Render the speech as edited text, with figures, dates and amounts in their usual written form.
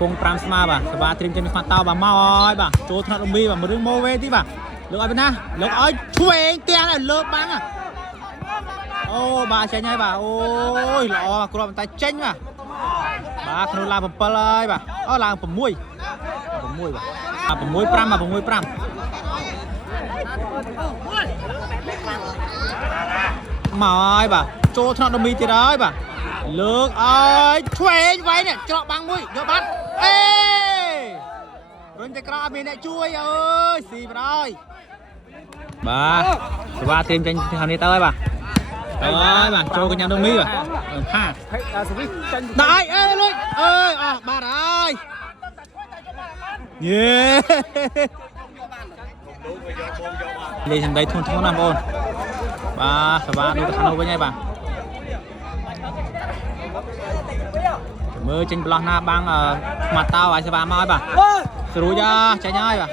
ពង5ស្មើបាទសវ៉ាត្រៀមចេញស្មាតោបាទមកហើយបាទចូលថ្នាក់លំមីបាទរឿងម៉ូវេទីបាទលើកឲ្យណាលើកឲ្យឆ្វេងទាំងឲ្យលើកបាំងអូបាទចេញហើយបាទអូយល្អគ្រាប់តែចេញបាទក្នុងឡើង7ហើយបាទអូឡើង6បាទ6 5មកហើយបាទចូលថ្នាក់លំមីទៀតហើយបាទលើកឲ្យឆ្វេងໄວនេះច្រកបាំងមួយយកបាត់អេរុញតែក្រោយមានអ្នកជួយអើយស៊ីបដ ơi បាទសវ៉ាត្រៀមចេញខាងនេះទៅហើយបាទហើយបាទចូលកញ្ញាដុំមីបាទផាដាក់អើយលុយអើយអស់បាត់ហើយយេលេងសម្ដីធ្ងន់ធ្ងរណាស់បងបាទសវ៉ាដូចទៅខាងនោះវិញហើយបាទមើលចេញប្រឡោះណាបាំងស្មាត់តោឲ្យសវ៉ាមកហើយបាទស្រួលចាចាញ់ហើយបាទ